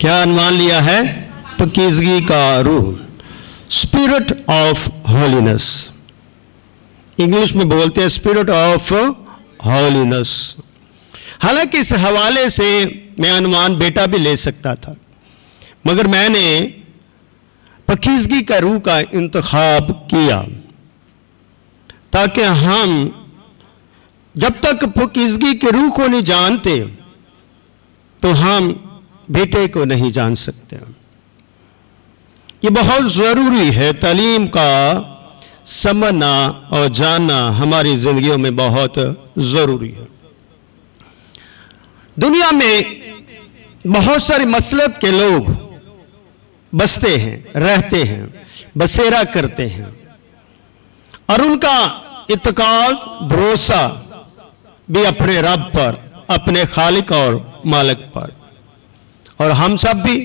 क्या عنوان لیا ہے؟ پاکیزگی کا روح، اسپرٹ آف ہولینس. انگلش میں بولتے ہیں اسپرٹ آف ہولینس. حالانکہ اس حوالے سے میں عنوان بیٹا بھی لے سکتا تھا، مگر میں نے پاکیزگی کا روح کا انتخاب کیا تاکہ ہم جب تک پاکیزگی کے روح کو نہیں جانتے تو ہم بیٹے کو نہیں جان سکتے. یہ بہت ضروری ہے، تعلیم کا سمجھنا اور جاننا ہماری زندگیوں میں بہت ضروری ہے. دنیا میں بہت سارے مسلک کے لوگ بستے ہیں، رہتے ہیں، بسیرا کرتے ہیں، اور ان کا اعتقاد، بھروسہ بھی اپنے رب پر، اپنے خالق اور مالک پر. اور ہم سب بھی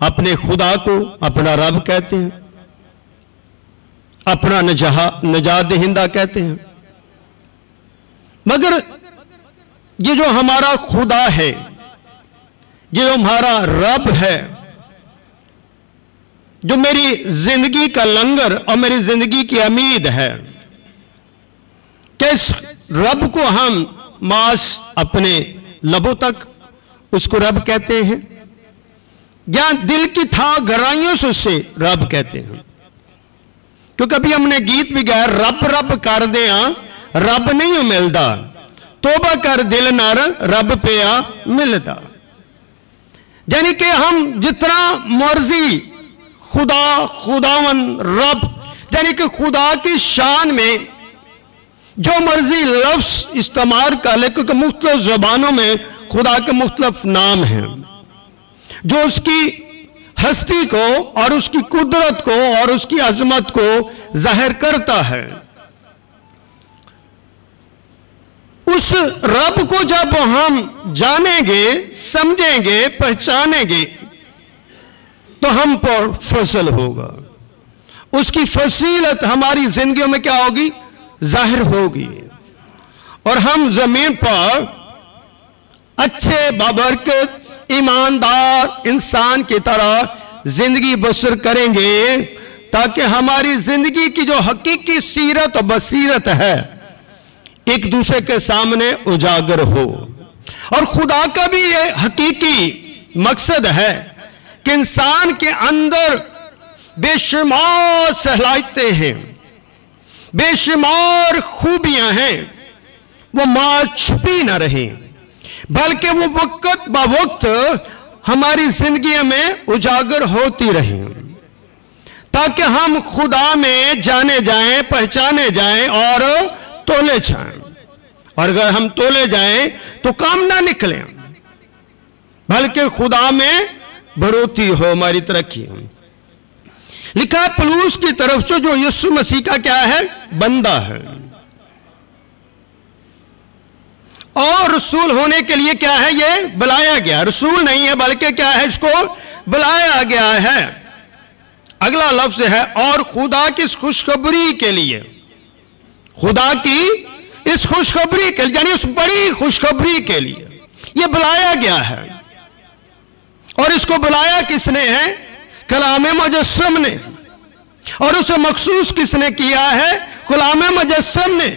اپنے خدا کو اپنا رب کہتے ہیں، اپنا نجات دہندہ کہتے ہیں. مگر یہ جو ہمارا خدا ہے، یہ جو ہمارا رب ہے، جو میری زندگی کا لنگر اور میری زندگی کی امید ہے، کہ اس رب کو ہم ماس اپنے لبوں تک اس کو رب کہتے ہیں، یا دل کی تھا گہرائیوں سے اسے رب کہتے ہیں. کیونکہ ابھی ہم نے گیت بھی گایا، رب رب کر دیا رب نہیں ملدا، توبہ کر دل نر رب پیا ملدا. یعنی کہ ہم جتنا مرضی خداون رب، یعنی کہ خدا کی شان میں جو مرضی لفظ استعمال کر لے، کیونکہ مختلف زبانوں میں خدا کے مختلف نام ہیں جو اس کی ہستی کو اور اس کی قدرت کو اور اس کی عظمت کو ظاہر کرتا ہے. اس رب کو جب ہم جانیں گے، سمجھیں گے، پہچانیں گے تو ہم پر فضل ہوگا. اس کی فضیلت ہماری زندگیوں میں کیا ہوگی؟ ظاہر ہوگی، اور ہم زمین پر اچھے بابرکت ایماندار انسان کی طرح زندگی بسر کریں گے، تاکہ ہماری زندگی کی جو حقیقی سیرت و بصیرت ہے ایک دوسرے کے سامنے اجاگر ہو. اور خدا کا بھی یہ حقیقی مقصد ہے کہ انسان کے اندر بے شمار صلاحیتیں ہیں، بے شمار خوبیاں ہیں، وہ چھپی نہ رہیں، بلکہ وہ وقت با وقت ہماری زندگی میں اجاگر ہوتی رہیں، تاکہ ہم خدا میں جانے جائیں، پہچانے جائیں اور تولے جائیں. اور اگر ہم تولے جائیں تو کام نہ نکلیں، بلکہ خدا میں بڑھوتی ہو، ہماری ترقی ہو. لکھا ہے پولس کی طرف سے جو یسوع مسیح کا کیا ہے؟ بندہ ہے، اور رسول ہونے کے لیے کیا ہے؟ یہ بلایا گیا. رسول نہیں ہے بلکہ کیا ہے؟ اس کو بلایا گیا ہے. اگلا لفظ ہے اور خدا کی اس خوشخبری کے لیے، خدا کی اس خوشخبری کے لیے، یعنی اس بڑی خوشخبری کے لیے یہ بلایا گیا ہے. اور اس کو بلایا کس نے ہے؟ کلام مجسم نے. اور اسے مخصوص کس نے کیا ہے؟ کلام مجسم نے.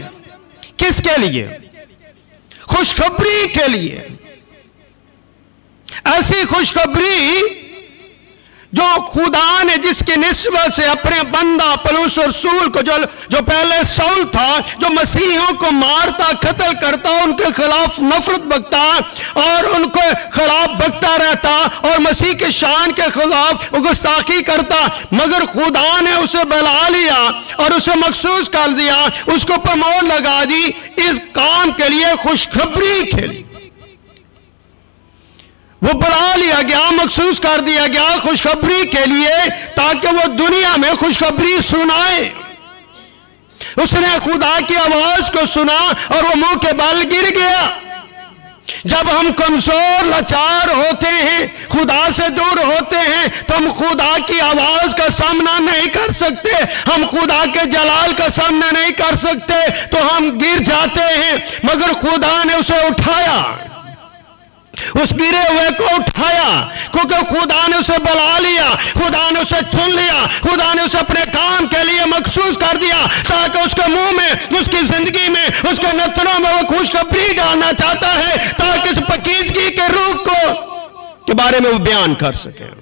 کس کے لیے؟ خوشخبری کے لیے. ایسی خوشخبری جو خدا نے جس کی نسبت سے اپنے بندہ پولس رسول کو جو پہلے سول تھا، جو مسیحیوں کو مارتا، قتل کرتا، ان کے خلاف نفرت بکتا اور ان کے خلاف بکتا رہتا اور مسیح کے شان کے خلاف گستاخی کرتا، مگر خدا نے اسے بلا لیا اور اسے مخصوص کر دیا، اس کو پر مہر لگا دی اس کام کے لیے، خوشخبری کے لیے. وہ بلا لیا گیا، مخصوص کر دیا گیا خوشخبری کے لیے، تاکہ وہ دنیا میں خوشخبری سنائے. اس نے خدا کی آواز کو سنا اور وہ منہ کے بل گر گیا. جب ہم کمزور لاچار ہوتے ہیں، خدا سے دور ہوتے ہیں، تو ہم خدا کی آواز کا سامنا نہیں کر سکتے، ہم خدا کے جلال کا سامنا نہیں کر سکتے، تو ہم گر جاتے ہیں. مگر خدا نے اسے اٹھایا उस गिरे हुए को उठाया, क्योंकि खुदा ने उसे बुला लिया, खुदा ने उसे चुन लिया, खुदा ने उसे अपने काम के लिए मखसूस कर दिया, ताकि उसके मुंह में, उसकी जिंदगी में, उसके नथनों में वो खुशखबरी डालना चाहता है, ताकि इस पकीजगी के रूह के बारे में वो बयान कर सके।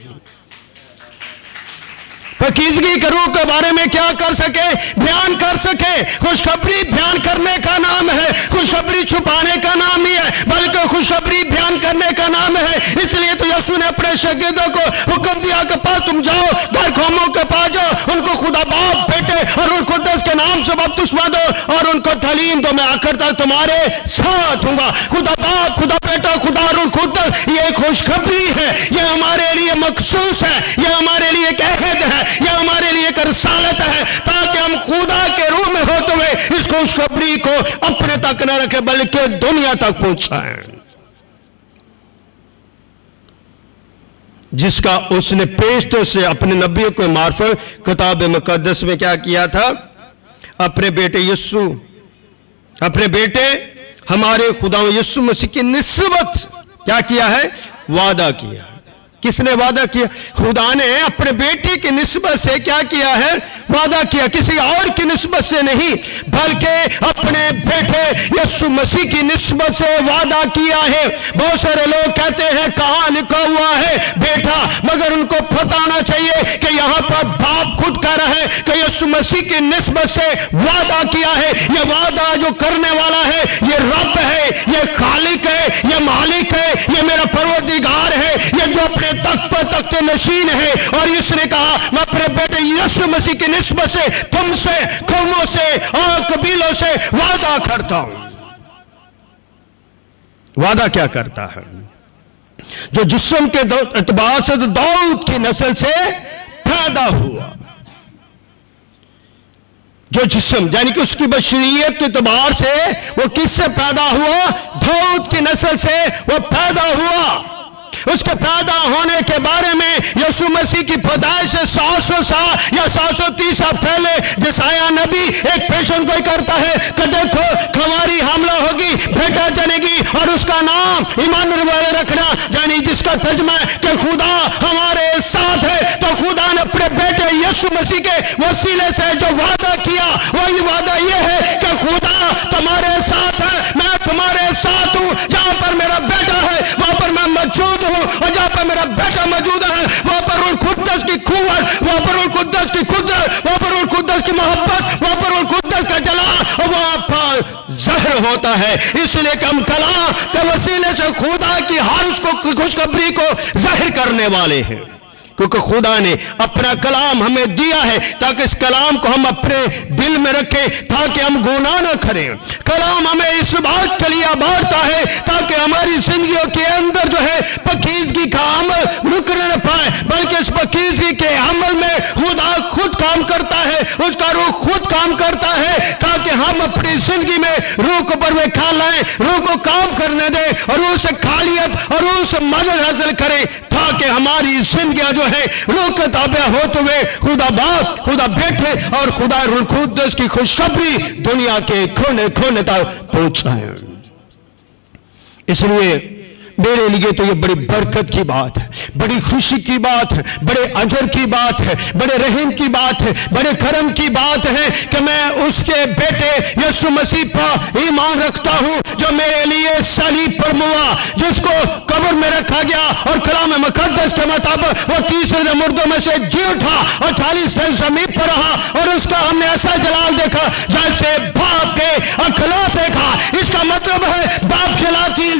पकीजगी के रूह के बारे में क्या कर सके? बयान कर सके। खुशखबरी बयान करने का नाम है, खुशखबरी छुपाने का नाम नहीं है, बल्कि खुशखबरी बयान करने का नाम है। इसलिए तो यीशु ने अपने शागिर्दों को हुक्म दिया कि पास तुम जाओ, घर कौमों के पास जाओ, उनको खुदा बाप, बेटे और रूह कुद्दस के नाम से बपतिस्मा दो और उनको तालीम दो, मैं आखिर तक तुम्हारे साथ हूंगा। खुदा बाप, खुदा बेटा, खुदा रूह कुद्दस, ये खुशखबरी है, ये हमारे लिए मखसूस है, ये हमारे लिए एक अहद है, ये हमारे लिए एक रसालत है, ताकि हम खुदा के रूह में होते हुए इस खुशखबरी को अपने तक न रखे बल्कि दुनिया तक पहुंचाएं, जिसका उसने पेशतों से अपने नबियों के मार्फत किताब मुकद्दस में क्या किया था? अपने बेटे यीशु, अपने बेटे हमारे खुदा यीशु मसीह की निस्बत क्या किया है? वादा किया। किसने वादा किया? खुदा ने अपने बेटे की निस्बत से क्या किया है? वादा किया। किसी और की निस्बत से नहीं, बल्कि अपने बेटे यीशु मसीह की निस्बत से वादा किया है। बहुत सारे लोग कहते हैं कहाँ लिखा हुआ है बेटा, मगर उनको बताना चाहिए कि यहाँ पर बाप खुद कह रहा है कि यीशु मसीह की निस्बत से वादा किया है। ये वादा जो करने वाला है ये रब है, ये खालिक है, ये मालिक है, ये मेरा परवरदिगार है, ये जो अपने तख्त पर तख्त नशीन है। और इसने कहा मैं अपने बेटे यीशु मसीह की निस्बत से तुमसे, कौमों से और कबीलों से वादा करता हूं। वादा क्या करता है? जो जिस्म के एतबार से तो दाऊद की नस्ल से पैदा हुआ, जो जिस्म यानी कि उसकी बशरियत के एतबार से वो किससे पैदा हुआ? दाऊद की नस्ल से वो पैदा हुआ। उसके पैदा होने के बारे में यीशु मसीह की पैदाइश से 700 साल या 730 साल पहले जसाया नबी एक पेशन को करता है कि देखो खमारी हमला होगी, बेटा जनेगी और उसका नाम इमानुएल रखना, यानी जिसका तर्जुमा है कि खुदा हमारे साथ है। तो खुदा ने अपने बेटे यीशु मसीह के वसीले से जो वादा किया वही वादा ये है कि खुदा तुम्हारे साथ है, मैं तुम्हारे साथ हूं। जहां पर मेरा बेटा है वहां पर मैं मौजूद हूं, और जहां पर मेरा बेटा मौजूद है वहां पर रूह कुद्दस की कुव्वत, वहां पर रूह कुद्दस की कुदरत, वहां पर रूह कुद्दस की मोहब्बत, वहां पर रूह कुद्दस का जलाल, और वहां पर ज़हर होता है। इसलिए कि हम कलाम के वसीले से खुदा की हर उसको खुशखबरी को ज़ाहिर करने वाले हैं, क्योंकि खुदा ने अपना कलाम हमें दिया है ताकि इस कलाम को हम अपने दिल में रखें, ताकि हम गुनाह न करें। कलाम हमें इस बात के लिए आभारता है ताकि हमारी जिंदगियों के अंदर जो है पकीजगी का अमल रुक न पाए, बल्कि इस पकीजगी के अमल में खुदा खुद काम करता है, उसका रूह खुद काम करता है, ताकि हम अपनी जिंदगी में रूह को परवेखा लाएं, रूह को काम करने दें और रूह से खालियत और रूह से मदद हासिल करें, ताकि हमारी जिंदगियां जो है रूह के ताबे होते हुए खुदा बाप, खुदा बेटे और खुदा रूह कुद्दस की खुशखबरी दुनिया के कोने कोने तक पहुंचाए। इसलिए मेरे लिए तो ये बड़ी बरकत की बात है, बड़ी खुशी की बात है, बड़े अजर की बात है, बड़े रहम की बात है, बड़े करम की बात है कि मैं उसके बेटे यीशु मसीह पर ईमान रखता हूं, जो मेरे लिए सलीब पर मुआ, जिसको कब्र में रखा गया और कलाम मुकद्दस के मुताबिक वो तीसरे मुर्दों में से जी उठा और 40 दिन ज़मीन पर रहा, और उसका हमने ऐसा जलाल देखा जैसे बाप के अखला देखा। इसका मतलब है बाप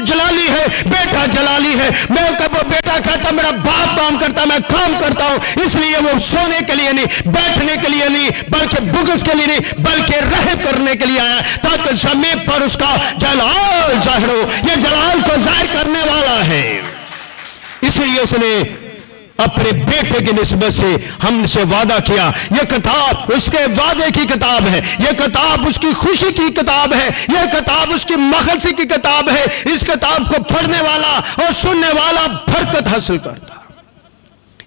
जलाली है, बेटा जलाली है। मैं कब बेटा कहता मेरा बाप काम करता, मैं काम करता हूं, इसलिए वो सोने के लिए नहीं, बैठने के लिए नहीं, बल्कि बुग़्ज़ के लिए नहीं, बल्कि रहम करने के लिए आया, ताकि ज़मीन पर उसका जलाल ज़ाहिर हो। ये जलाल को ज़ाहिर करने वाला है, इसलिए उसने अपने बेटे की निस्बत से हमसे वादा किया। यह किताब उसके वादे की किताब है, यह किताब उसकी खुशी की किताब है, यह किताब उसकी मखलसी की किताब है। इस किताब को पढ़ने वाला और सुनने वाला बरकत हासिल करता।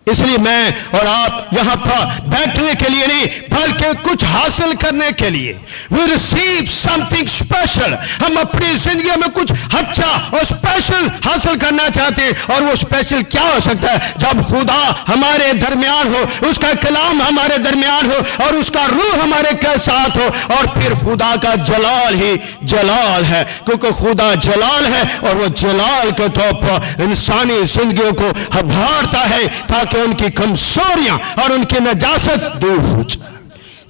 इसलिए मैं और आप यहां पर बैठने के लिए नहीं, बल्कि कुछ हासिल करने के लिए। We receive something special। हम अपनी जिंदगी में कुछ अच्छा और स्पेशल हासिल करना चाहते हैं। और वो स्पेशल क्या हो सकता है? जब खुदा हमारे दरमियान हो, उसका कलाम हमारे दरमियान हो और उसका रूह हमारे के साथ हो, और फिर खुदा का जलाल ही जलाल है, क्योंकि खुदा जलाल है और वो जलाल के तौर पर इंसानी जिंदगियों को भरता है ताकि उनकी कमजोरियां और उनकी नजासत दूर हो जाए।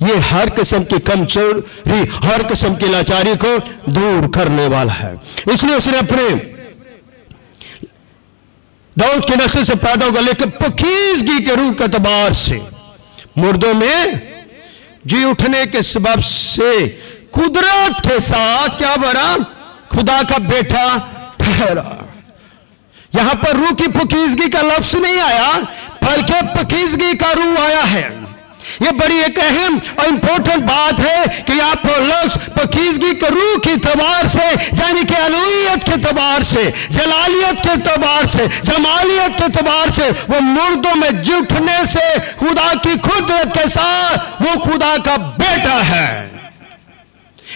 ये हर किस्म की कमजोरी, हर किस्म की लाचारी को दूर करने वाला है। इसलिए उसने अपने दाऊद की नस्ल से पैदा होगा, लेकिन पकीज़गी के रूह के एतबार से मुर्दों में जी उठने के सबब से कुदरत के साथ क्या बना? खुदा का बेटा ठहरा। यहां पर रूह की पकीज़गी का लफ्ज नहीं आया, बल्कि पकीज़गी का रूह आया है। ये बड़ी एक अहम और इंपॉर्टेंट बात है कि यहाँ पर लफ्ज पकीज़गी के रूह के एतबार से, यानी कि अलूहियत के एतबार से, जलालियत के एतबार से, जमालियत के एतबार से, वो मुर्दों में जुटने से खुदा की कुदरत के साथ वो खुदा का बेटा है।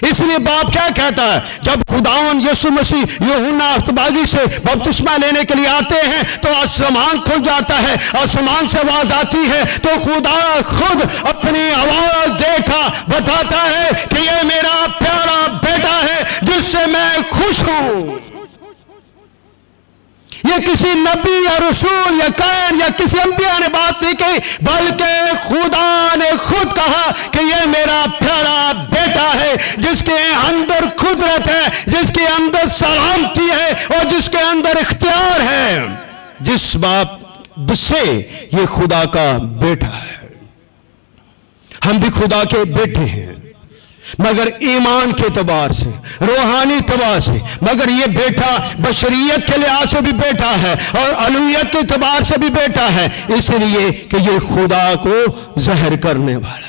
इसलिए बाप क्या कहता है? जब खुदावन यीशु मसीह यूहन्ना अख्तबागी से बपतिस्मा लेने के लिए आते हैं तो आसमान खुल जाता है, आसमान से आवाज आती है, तो खुदा खुद अपनी आवाज देकर बताता है कि ये मेरा प्यारा बेटा है जिससे मैं खुश हूं। ये किसी नबी या रसूल या कायन या किसी अंबिया ने बात नहीं कही, बल्कि खुदा ने खुद कहा कि ये मेरा प्यारा बेटा है जिसके अंदर कुदरत है, जिसके अंदर सलामती है और जिसके अंदर इख्तियार है, जिस बाप से ये खुदा का बेटा है। हम भी खुदा के बेटे हैं, मगर ईमान के एतबार से, रूहानी एतबार से, मगर ये बेटा बशरियत के लिहाज से भी बेटा है और अलूहियत के एतबार से भी बेटा है, इसलिए कि ये खुदा को ज़ाहिर करने वाला है,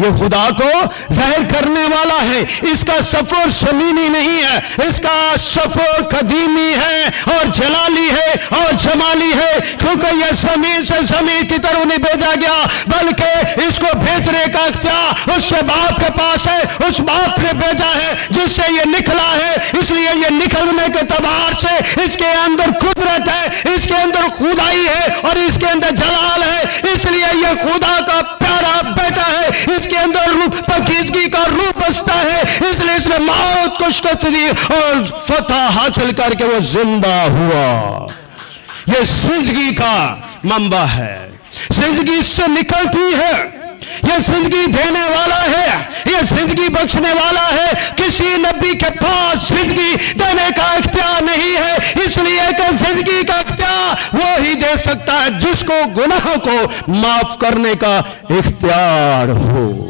ये खुदा को ज़ाहिर करने वाला है। इसका सफर ज़मीनी नहीं है, इसका सफर कदीमी है और जलाली है और जमाली है, क्योंकि यह ज़मीन से ज़मीन की तरफ नहीं भेजा गया, बल्कि इसको भेजने का इख्तियार उसके बाप के पास है। उस बाप ने भेजा है जिससे ये निकला है, इसलिए ये निकलने के एतबार से इसके अंदर कुदरत है, इसके अंदर खुदाई है और इसके अंदर जलाल है, इसलिए ये खुदा का प्यारा बेटा है। इसके अंदर पकीज़गी का रूह बसता है, इसलिए इसने मौत को शिकस्त दी और फतह हासिल करके वो जिंदा हुआ। ये जिंदगी का मंबा है, जिंदगी इससे निकलती है, ये जिंदगी देने वाला है, ये जिंदगी बख्शने वाला है। किसी नबी के पास जिंदगी देने का इख्तियार नहीं है, इसलिए कि जिंदगी का इख्तियार वो ही दे सकता है जिसको गुनाहों को माफ करने का इख्तियार हो।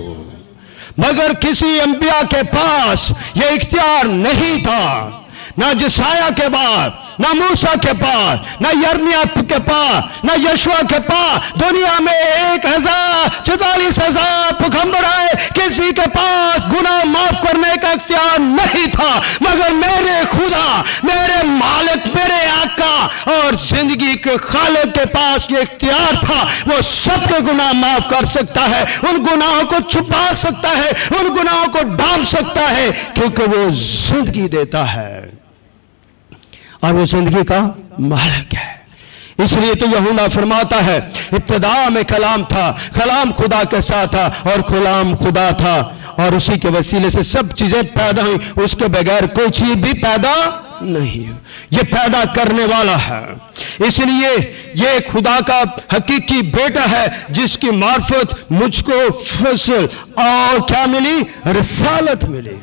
मगर किसी अंबिया के पास ये इख्तियार नहीं था, ना जिसाया के बाद, ना मूसा के पास, ना यर्मिया के पास, ना यशवा के पास। दुनिया में 1,044,000 पैगंबर आए, किसी के पास गुनाह माफ करने का इख्तियार नहीं था, मगर मेरे खुदा, मेरे मालिक, मेरे आका और जिंदगी के खालिक के पास ये इख्तियार था। वो सबके गुनाह माफ कर सकता है, उन गुनाहों को छुपा सकता है, उन गुनाहों को ढांप सकता है, क्योंकि वो जिंदगी देता है और वो जिंदगी का मालिक है। इसलिए तो यूहन्ना फरमाता है, इब्तिदा में कलाम था, कलाम खुदा के साथ था और कलाम खुदा था और उसी के वसीले से सब चीजें पैदा हुई, उसके बगैर कोई चीज भी पैदा नहीं। ये पैदा करने वाला है, इसलिए ये खुदा का हकीकी बेटा है जिसकी मार्फत मुझको फसल और क्या मिली? रिसालत मिली।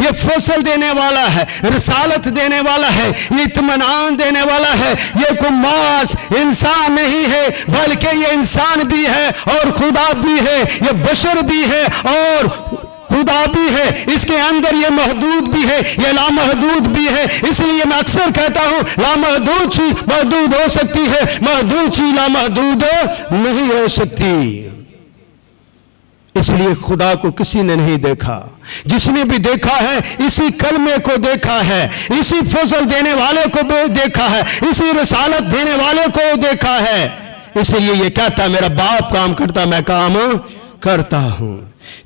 ये फसल देने वाला है, रिसालत देने वाला है, ये इत्मीनान देने वाला है। ये कोई मास इंसान नहीं है, बल्कि ये इंसान भी है और खुदा भी है, ये बशर भी है और खुदा भी है। इसके अंदर ये महदूद भी है, ये लामहदूद भी है। इसलिए मैं अक्सर कहता हूं, लामहदूद चीज महदूद हो सकती है, महदूद चीज लामहदूद नहीं हो सकती। इसलिए खुदा को किसी ने नहीं देखा, जिसने भी देखा है इसी कलमे को देखा है, इसी फसल देने वाले को देखा है, इसी रिसालत देने वाले को देखा है, اس لیے یہ کہتا ہے میرا باپ کام کرتا میں کام کرتا ہوں.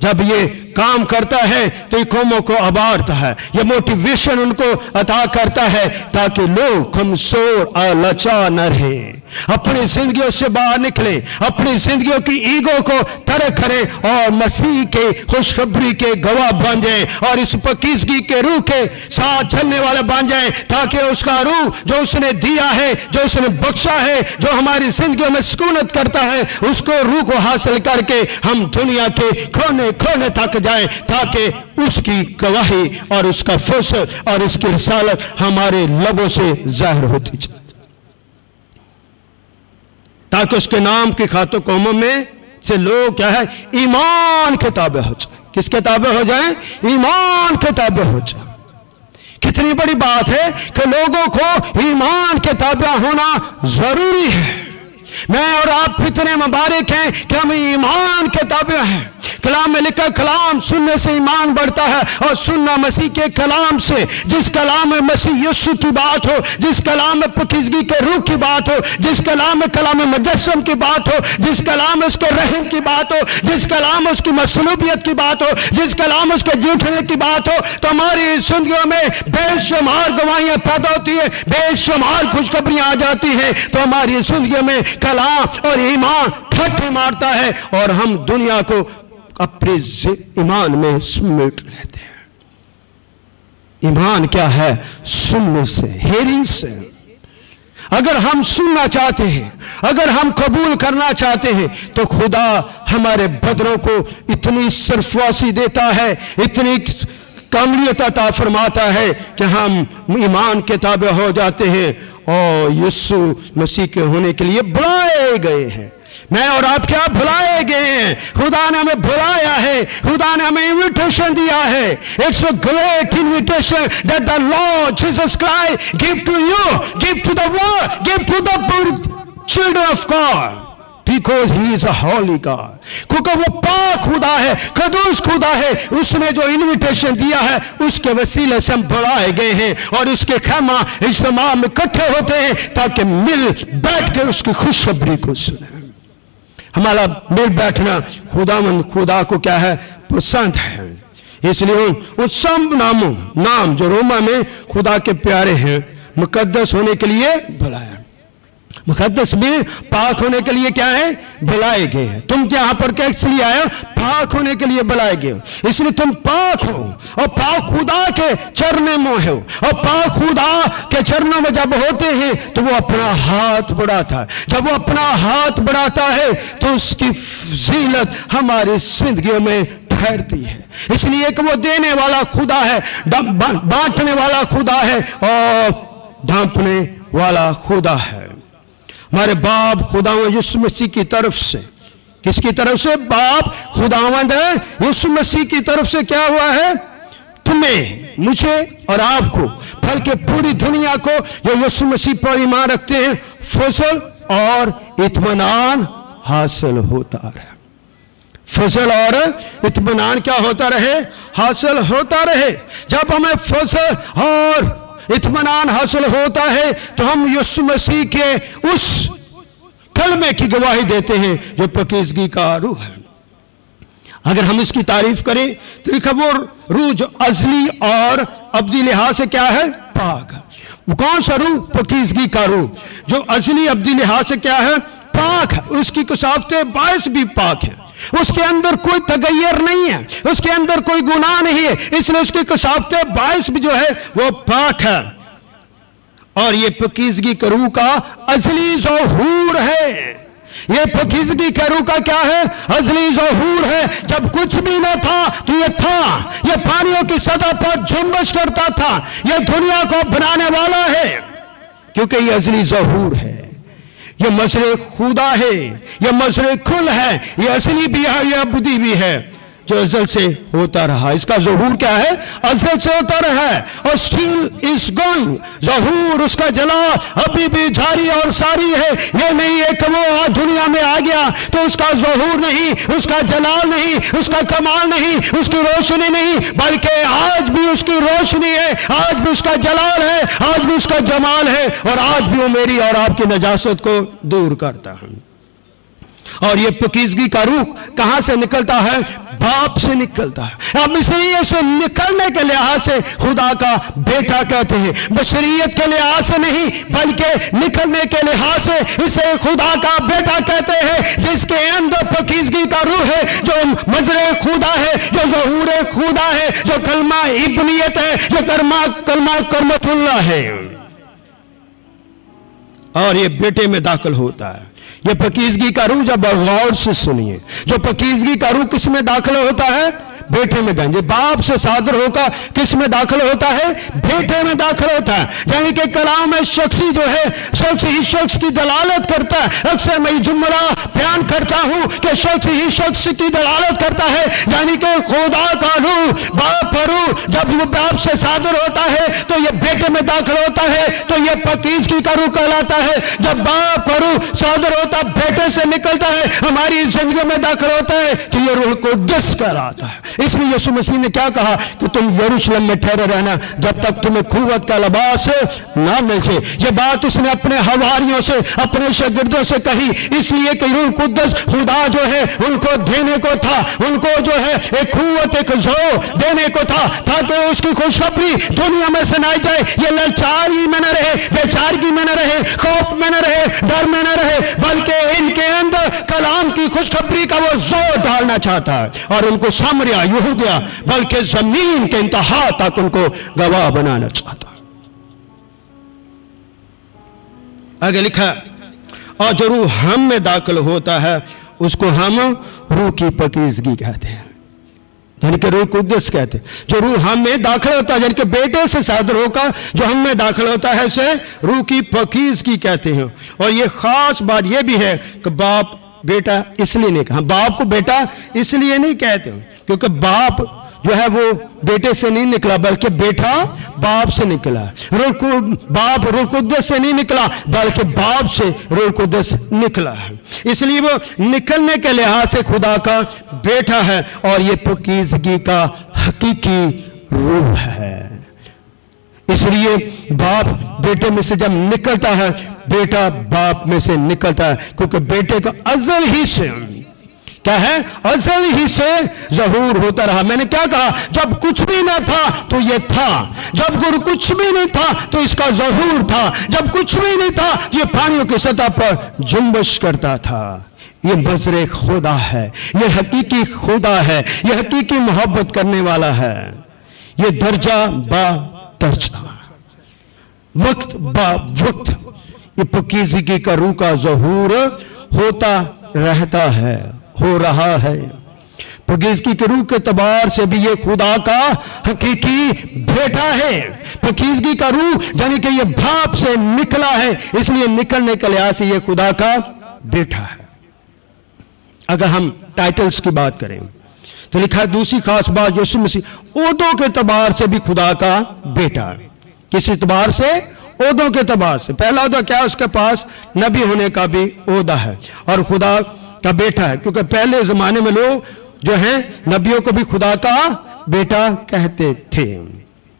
جب یہ کام کرتا ہے تو یہ قوموں کو ابارتا ہے, یہ موٹیویشن ان کو عطا کرتا ہے تاکہ لوگ کمزور اور لاچار نہ رہیں, اپنی زندگیوں سے باہر نکلیں, اپنی زندگیوں کی ایگو کو ترک کریں اور مسیح کے خوشخبری کے گواہ بن جائیں اور اس پاکیزگی کے روح کے ساتھ چلنے والے بن جائیں, تاکہ اس کا روح جو اس نے دیا ہے, جو اس نے بخشا ہے, جو ہماری زندگیوں میں سکونت کرتا ہے, اس کو روح کو حاصل کر کے ہم دنیا کے کونے کونے تک جائیں, تاکہ اس کی گواہی اور اس کا فضل اور اس کی رسالت ہمارے لبوں سے ظاہر ہوتی جائے, تاکہ اس کے نام کی خاطر قوموں میں سے لوگ کیا ہے ایمان کے تابع ہو جائیں. کس کے تابع ہو جائیں؟ ایمان کے تابع ہو جائیں. کتنی بڑی بات ہے کہ لوگوں کو ایمان کے تابع ہونا ضروری ہے. میں اور آپ اتنے مبارک ہیں کہ ہم ایمان کے تابع ہیں. کلام میں لکھا کلام سننے سے ایمان بڑھتا ہے, اور سننا مسیح کے کلام سے. جس کلام میں مسیح یسوع کی بات ہو, جس کلام میں پاکیزگی کے روح کی بات ہو, جس کلام میں کلام مجسم کی بات ہو, جس کلام میں اس کے رحم کی بات ہو, جس کلام میں اس کی مصلوبیت کی بات ہو, جس کلام میں اس کے جھوٹنے کی بات ہو, تو ہماری زندگیوں میں بے شمار گواہیاں پیدا ہوتی ہیں, بے شمار خوشخبریاں آ جاتی ہیں. تو ہماری زندگیوں میں کلام اور ایمان پھٹے مارتا ہے اور ہم دنیا کو اپنے ایمان میں سمیٹ لیتے ہیں. ایمان کیا ہے؟ سننے سے, ہیرنگ سے. اگر ہم سننا چاہتے ہیں, اگر ہم قبول کرنا چاہتے ہیں, تو خدا ہمارے بدنوں کو اتنی سرفراسی دیتا ہے, اتنی کاملیت عطا فرماتا ہے کہ ہم ایمان کے تابع ہو جاتے ہیں اور یسوع مسیح کے ہونے کے لیے بلائے گئے ہیں. میں اور آپ کیا بھلائے گئے ہیں؟ خدا نے ہمیں بھلایا ہے, خدا نے ہمیں انویٹیشن دیا ہے. It's a great invitation that the Lord Jesus Christ give to you, give to the world, give to the children of God, because he is a holy God. کیونکہ وہ پاک خدا ہے, قدوس خدا ہے. اس نے جو انویٹیشن دیا ہے اس کے وسیلے سے ہم بلائے گئے ہیں اور اس کے خیمہ اجتماع میں اکٹھے ہوتے ہیں تاکہ مل بیٹھ کے اس کی خوشخبری کو سنیں. ہمارا مل بیٹھنا خدا کو کیا ہے؟ پسند ہے. اس لیے ان سب نام جو روما میں خدا کے پیارے ہیں مقدس ہونے کے لیے بلایا. مقدس بھی پاک ہونے کے لیے کیا ہے؟ بلائے گئے ہیں. تم یہاں پر کس لیے آئے؟ پاک ہونے کے لیے بلائے گئے ہو. اس لیے تم پاک ہو اور پاک خدا کے چرنوں میں ہو, اور پاک خدا کے چرنوں میں جب ہوتے ہیں تو وہ اپنا ہاتھ بڑھاتا ہے. جب وہ اپنا ہاتھ بڑھاتا ہے تو اس کی فضیلت ہماری زندگیوں میں ٹھہرتی ہے. اس لیے کہ وہ دینے والا خدا ہے, بانٹنے والا خدا ہے اور ڈھانپنے والا خدا ہے. ہمارے باپ خداوند یسوع مسیح کی طرف سے, کس کی طرف سے؟ باپ خداوند یسوع مسیح کی طرف سے کیا ہوا ہے؟ تمہیں, مجھے اور آپ کو, بلکہ پوری دنیا کو جو یسوع مسیح پر ایمان رکھتے ہیں, فضل اور اطمینان حاصل ہوتا رہے. فضل اور اطمینان کیا ہوتا رہے؟ حاصل ہوتا رہے. جب ہمیں فضل اور اطمینان حاصل ہوتا ہے تو ہم یسوع مسیح کے اس کلمے کی گواہی دیتے ہیں جو پاکیزگی کا روح ہے. اگر ہم اس کی تعریف کریں تو دیکھو وہ روح جو ازلی اور ابدی لحاظ سے کیا ہے؟ پاک. وہ کون سا روح؟ پاکیزگی کا روح جو ازلی ابدی لحاظ سے کیا ہے؟ پاک ہے. اس کی کثافت باعث بھی پاک ہے. اس کے اندر کوئی تغیر نہیں ہے, اس کے اندر کوئی گناہ نہیں ہے, اس لیے اس کی کثافت باعث بھی جو ہے وہ پاک ہے. اور یہ پاکیزگی کا روح کا ازلی ظہور ہے. یہ پاکیزگی کا روح کا کیا ہے؟ ازلی ظہور ہے. جب کچھ بھی نہ تھا تو یہ تھا. یہ پانیوں کی سطح پر جنبش کرتا تھا. یہ دنیا کو بنانے والا ہے کیونکہ یہ ازلی ظہور ہے. یہ مظہر خدا ہے, یہ مظہر کل ہے, یہ اصلی بھی ہے, یہ ابدی بھی ہے, جو ازل سے ہوتا رہا. اس کا ظہور کیا ہے؟ ازل سے ہوتا رہا ہے اور still is going. ظہور, اس کا جلال ابھی بھی جاری اور ساری ہے. یہ نہیں ہے کہ وہ دنیا میں آ گیا تو اس کا ظہور نہیں, اس کا جلال نہیں, اس کا کمال نہیں, اس کی روشنی نہیں, بلکہ آج بھی اس کی روشنی ہے, آج بھی اس کا جلال ہے, آج بھی اس کا جمال ہے, اور آج بھی وہ میری اور آپ کی نجاست کو دور کرتا ہے. और ये पकीजगी का रूह कहां से निकलता है? बाप से निकलता है। अब इसलिए से निकलने के लिहाज से खुदा का बेटा कहते हैं, बशरियत के लिहाज से नहीं बल्कि निकलने के लिहाज से इसे खुदा का बेटा कहते हैं, जिसके अंदर पकीजगी का रूह है, जो मजरे खुदा है, जो ज़हूर खुदा है, जो कलमा इब्नियत है, जो कलमा करमतुल्लाह है, और ये बेटे में दाखिल होता है। ये पकीजगी का रूह जब गौर से सुनिए, जो पकीजगी का रूह किस में दाखिल होता है? बेटे में गंजे बाप से सादर होकर किस में दाखिल होता है? बेटे में दाखिल होता है। यानी कि कलाम में शख्सी जो है, शख्स ही शख्स की दलालत करता है। अक्सर मैं जुमला बयान करता हूं कि शख्स ही शख्स की दलालत करता है, यानी कि खुदा का रूह, बाप का रूह जब वो बाप से सादर होता है तो ये बेटे में दाखिल होता है, तो ये पकीजगी का रूह कहलाता है। जब बाप का रूह सादर होता बेटे से निकलता है, हमारी जिंदगी में दाखिल होता है, तो ये रूह कुद्दस कहलाता है। इसलिए यीशु मसीह ने क्या कहा कि तुम यरूशलेम में ठहरे रहना जब तक तुम्हें कुव्वत का लिबास ना मिल जाए। ये बात उसने अपने हवारियों से, अपने शागिर्दों से कही, इसलिए कि रूह कुद्दस खुदा जो है उनको देने को था, उनको जो है एक कुव्वत, एक ज़ोर देने को था, ताकि उसकी खुशखबरी दुनिया में सुनाई जाए। ये लाचारी में न रहे, बेचारगी में न रहे, खौफ में न रहे, डर में न रहे, बल्कि इनके अंदर कलाम की खुशखबरी का वो जोर डालना चाहता है, और उनको सामरिया, यहूदिया, बल्कि जमीन के इंतहा तक उनको गवाह बनाना चाहता। आगे लिखा, और जो रूह हम में दाखिल होता है उसको हम रूह की पकीजगी कहते हैं, यानी कि रूह कुद्दस कहते हैं। जो रूह हम में दाखिल होता है, यानी कि बेटे से सादर होकर जो हम में दाखिल होता है, उसे रूह की पकीजगी कहते हैं। और ये खास बात ये भी है कि बाप बेटा इसलिए नहीं कहा, बाप को बेटा इसलिए नहीं कहते क्योंकि बाप जो है वो बेटे से नहीं निकला, बल्कि बेटा बाप से निकला। बाप रूह कुद्दस से नहीं निकला, बल्कि बाप से रूह कुद्दस निकला है। इसलिए वो निकलने के लिहाज से खुदा का बेटा है, और ये पकीजगी का हकीकी रूह है। इसलिए बाप बेटे में से जब निकलता है, बेटा बाप में से निकलता है, क्योंकि बेटे का अज़ल ही से क्या है? अज़ल ही से ज़हूर होता रहा। मैंने क्या कहा? जब कुछ भी ना था तो ये था, जब कुछ भी नहीं था तो इसका ज़हूर था, जब कुछ भी नहीं था ये पानियों की सतह पर जुम्बश करता था। ये मज़रे खुदा है, ये हकीकी खुदा है, ये हकीकी मोहब्बत करने वाला है। ये दर्जा बा दर्जा, वक्त बा वक्त, ये पकीजगी का रूह का ज़हूर होता रहता है, हो रहा है। पकीजगी के रूह के तबार से भी ये खुदा का हकीकी बेटा है। पकीजगी का रूह यानी कि ये बाप से निकला है, इसलिए निकलने के लिहाज से ये खुदा का बेटा है। अगर हम टाइटल्स की बात करें तो लिखा है, दूसरी खास बात, यीशु मसीह ओहदों के तबार से भी खुदा का बेटा। किस एतबार से? ओहदों के तबार से। पहला ओहदा क्या है? उसके पास नबी होने का भी ओहदा है और खुदा का बेटा है, क्योंकि पहले जमाने में लोग जो हैं नबियों को भी खुदा का बेटा कहते थे।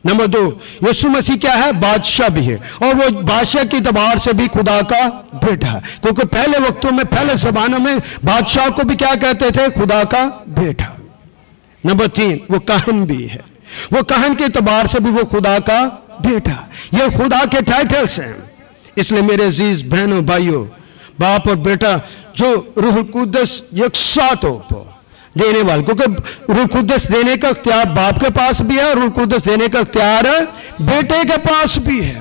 नंबर 2, यीशु मसीह क्या है? बादशाह भी है, और वो बादशाह की तबार से भी खुदा का बेटा है, क्योंकि पहले वक्तों में, पहले जमानों में बादशाह को भी क्या कहते थे? खुदा का बेटा। नंबर 3, वो काहन भी है, वो काहन की तबार से भी वो खुदा का बेटा। ये खुदा के टाइटल्स हैं। इसलिए मेरे अजीज बहनों भाइयों, बाप और बेटा जो रूह कुद्दस यकसातों को देने वाले, क्योंकि रूह कुद्दस देने का इख्तियार बाप के पास भी है और रूह कुद्दस देने का इख्तियार बेटे के पास भी है।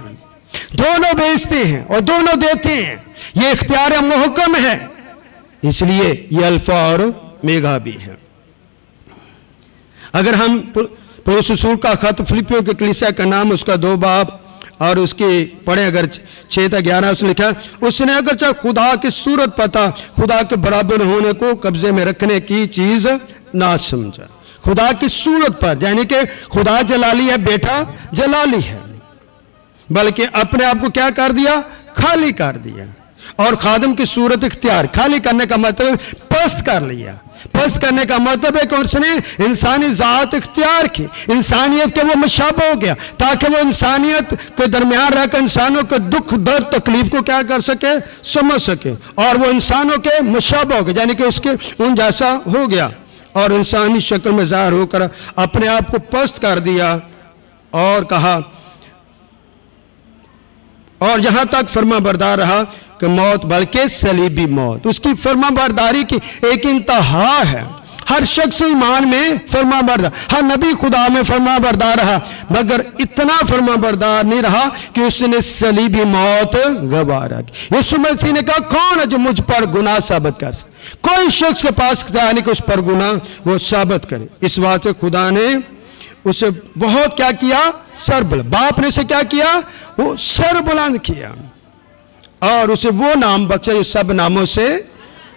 दोनों भेजते हैं और दोनों देते हैं, ये इख्तियार मुहकम है। इसलिए ये अल्फा और मेगा भी है। अगर हम पौलुस रसूल का खत फिलिपियों के कलीसिया का नाम, उसका 2 बाब और उसके पढ़े अगर 6-11, उसने लिखा, उसने अगर चाहे खुदा की सूरत पता, खुदा के बराबर होने को कब्जे में रखने की चीज ना समझा। खुदा की सूरत पर, यानी कि खुदा जलाली है, बेटा जलाली है, बल्कि अपने आप को क्या कर दिया? खाली कर दिया। اور خادم کی صورت اختیار. خالی کرنے کا مطلب پست کر لیا. پست کرنے کا مطلب ہے کہ اس نے انسانی ذات اختیار کی, انسانیت کے وہ مشابہ ہو گیا, تاکہ وہ انسانیت کے درمیان رہ کر انسانوں کے دکھ درد تکلیف کو کیا کر سکے, سمجھ سکے, اور وہ انسانوں کے مشابہ ہو گیا, یعنی کہ اس کے ان جیسا ہو گیا, اور انسانی شکل میں ظاہر ہو کر اپنے آپ کو پست کر دیا. اور کہا, اور یہاں تک فرما بردار رہا کہ موت, بلکہ صلیبی موت. اس کی فرما برداری کی ایک انتہا ہے. ہر شخص ایمان میں فرما بردار, ہر نبی خدا میں فرما بردار رہا, مگر اتنا فرما بردار نہیں رہا کہ اس نے صلیبی موت گوارا کی. یسوع مسیح نے کہا, کون ہے جو مجھ پر گناہ ثابت کر سکے؟ کوئی شخص کے پاس اختیار نہیں کہ اس پر گناہ وہ ثابت کرے. اس واسطے خدا نے اسے بہت کیا کیا, سر بلند, باپ نے اسے کیا کیا, وہ سر بلند کیا, اور اسے وہ نام بخشا جو سب ناموں سے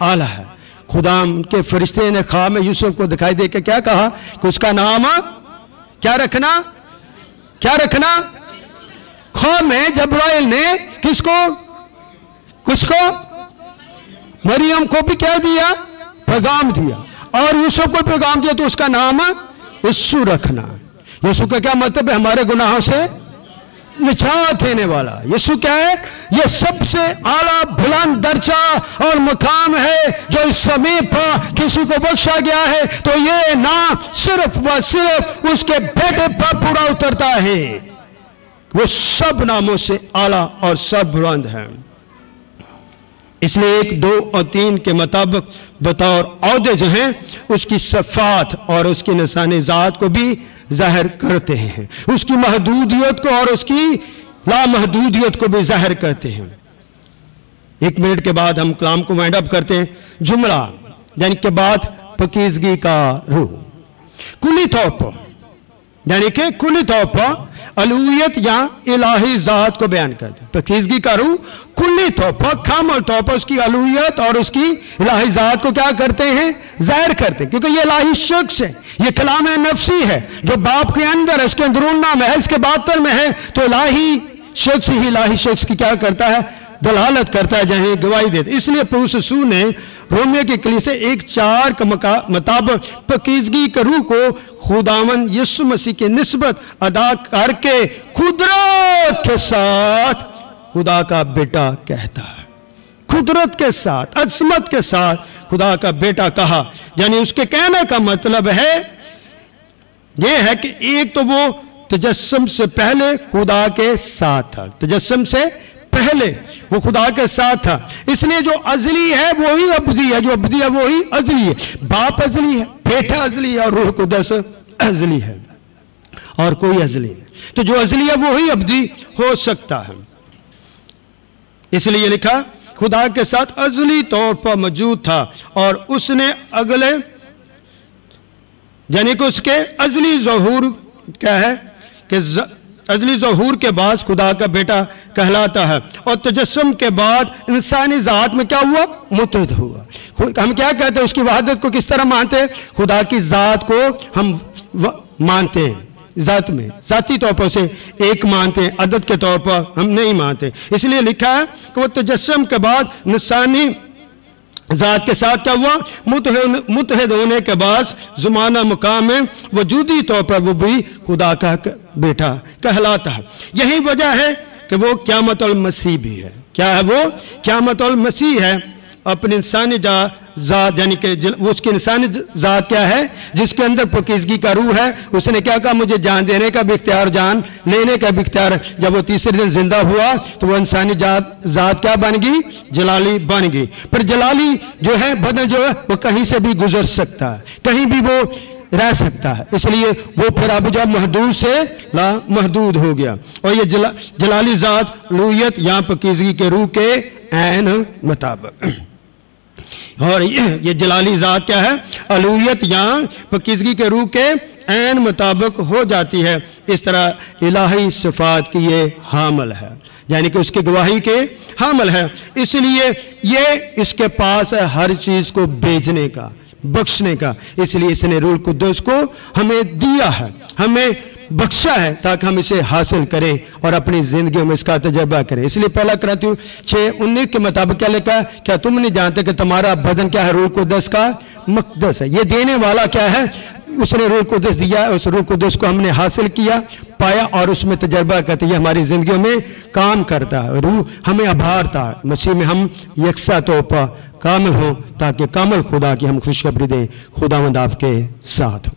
اعلیٰ ہے. خدا کے فرشتے نے خواب میں یوسف کو دکھائی دے کے کیا کہا کہ اس کا نام کیا رکھنا, کیا رکھنا. خواب میں جبرائیل نے کس کو مریم کو بھی کیا دیا, پیغام دیا, اور یوسف کو پیغام دیا, تو اس کا نام یسوع رکھنا. یسوع کا کیا مطلب ہے, ہمارے گناہوں سے نجات دینے والا. یسوع کیا ہے, یہ سب سے اعلیٰ بلند درجہ اور مقام ہے جو اس زمین پر کسی کو بخشا گیا ہے. تو یہ نام صرف و صرف اس کے بیٹے پر پورا اترتا ہے. وہ سب ناموں سے اعلیٰ اور سب بلند ہے. اس لیے 1, 2 اور 3 کے مطابق بطور عہدے جو ہیں اس کی صفات اور اس کی نسانی ذات کو بھی ظاہر کرتے ہیں, اس کی محدودیت کو اور اس کی لامحدودیت کو بھی ظاہر کرتے ہیں. 1 منٹ کے بعد ہم کلام کو وائنڈ اپ کرتے ہیں. جملہ یعنی کہ بات پاکیزگی کا روح. کلی طور پر, یعنی کہ کلی طور پر الوہیت یا الہی ذات کو بیان کرتے ہیں. پاکیزگی کا روح کلی طور پر, کامل طور پر اس کی الوہیت اور اس کی الہی ذات کو کیا کرتے ہیں, ظاہر کرتے ہیں, کیونکہ یہ الہی شخص ہے, یہ کلام نفسی ہے جو باپ کے اندر ہے, اس کے اندرونہ میں ہے, اس کے باطن میں ہے. تو الہی شخص ہی الہی شخص کی کیا کرتا ہے, دلالت کرتا ہے, جہاں گواہی دیتا ہے. اس لیے پولس رسول نے رومیہ کی کلیسے 1:4 کے مطابق پاکیزگی کے روح کو خداوند یسوع مسیح کی نسبت ادا کر کے قدرت کے ساتھ خدا کا بیٹا کہتا ہے. قدرت کے ساتھ, عظمت کے ساتھ خدا کا بیٹا کہا. یعنی اس کے کہنے کا مطلب ہے یہ ہے کہ ایک تو وہ تجسم سے پہلے خدا کے ساتھ تھا, تجسم سے پہلے وہ خدا کے ساتھ تھا. اس لیے جو ازلی ہے وہی ابدی ہے, جو ابدی ہے وہی ازلی ہے. باپ ازلی ہے, بیٹا ازلی ہے, اور روح قدس ازلی ہے, اور کوئی ازلی نہیں. تو جو ازلی ہے وہی ابدی ہو سکتا ہے. اس لیے لکھا خدا کے ساتھ ازلی طور پر موجود تھا, اور اس نے اگلے یعنی کہ اس کے ازلی ظہور کیا ہے کہ ازلی ظہور کے بعد خدا کا بیٹا کہلاتا ہے. اور تجسم کے بعد انسانی ذات میں کیا ہوا, متحد ہوا. ہم کیا کہتے ہیں, اس کی وحدت کو کس طرح مانتے ہیں, خدا کی ذات کو ہم مانتے ہیں, ذات میں ذاتی طور پر اسے ایک مانتے ہیں, عدد کے طور پر ہم نہیں مانتے. اس لیے لکھا ہے کہ وہ تجسم کے بعد انسانی ذات کے ساتھ کیا ہوا, متحد ہونے کے بعد زمانہ مقام میں وجودی طور پر وہ بھی خدا کا بیٹا کہلاتا ہے. یہی وجہ ہے کہ وہ قیامت المسیح بھی ہے. کیا ہے وہ, قیامت المسیح ہے. اپنی انسانی ذات یعنی کہ اس کی انسانی ذات کیا ہے, جس کے اندر پاکیزگی کا روح ہے. اس نے کیا کہا, مجھے جان دینے کا بھی اختیار, جان لینے کا بھی اختیار. جب وہ تیسرے دن زندہ ہوا تو وہ انسانی ذات کیا بن گئی, جلالی بن گئی. پر جلالی جو ہے بدن جو ہے وہ کہیں سے بھی گزر سکتا ہے, کہیں بھی وہ رہ سکتا ہے. اس لیے وہ پھر اب جب محدود سے لا محدود ہو گیا. اور یہ جلالی ذات الوہیت یا پاکیزگی کے روح کے عین مطابق, اور یہ جلالی ذات کیا ہے, الوہیت یا پاکیزگی کے روح کے عین مطابق ہو جاتی ہے. اس طرح الہی صفات کی یہ حامل ہے, یعنی کہ اس کی گواہی کے حامل ہے. اس لیے یہ اس کے پاس ہے ہر چیز کو بھیجنے کا, بخشنے کا. اس لیے اس نے روح القدس کو ہمیں دیا ہے, ہمیں بخشا ہے تاکہ ہم اسے حاصل کریں اور اپنی زندگیوں میں اس کا تجربہ کریں. اس لیے پہلا کرنتیوں 6:19 کے مطابق کیا لکھا ہے؟ کیا تم نہیں جانتے کہ تمہارا بدن کیا ہے؟ روح القدس کا مقدس ہے. یہ دینے والا کیا ہے؟ اس نے روح القدس دیا ہے. اس روح القدس کو ہم نے حاصل کیا، پایا اور اس میں تجربہ کرتے. یہ ہماری زندگیوں میں کام کرتا ہے. روح ہمیں ابھارتا ہے. مسیح میں ہم یکساں طور پر کامل ہوں تاکہ کامل خدا کی ہم خوشخبری دیں. خداوند آپ کے ساتھ ہو.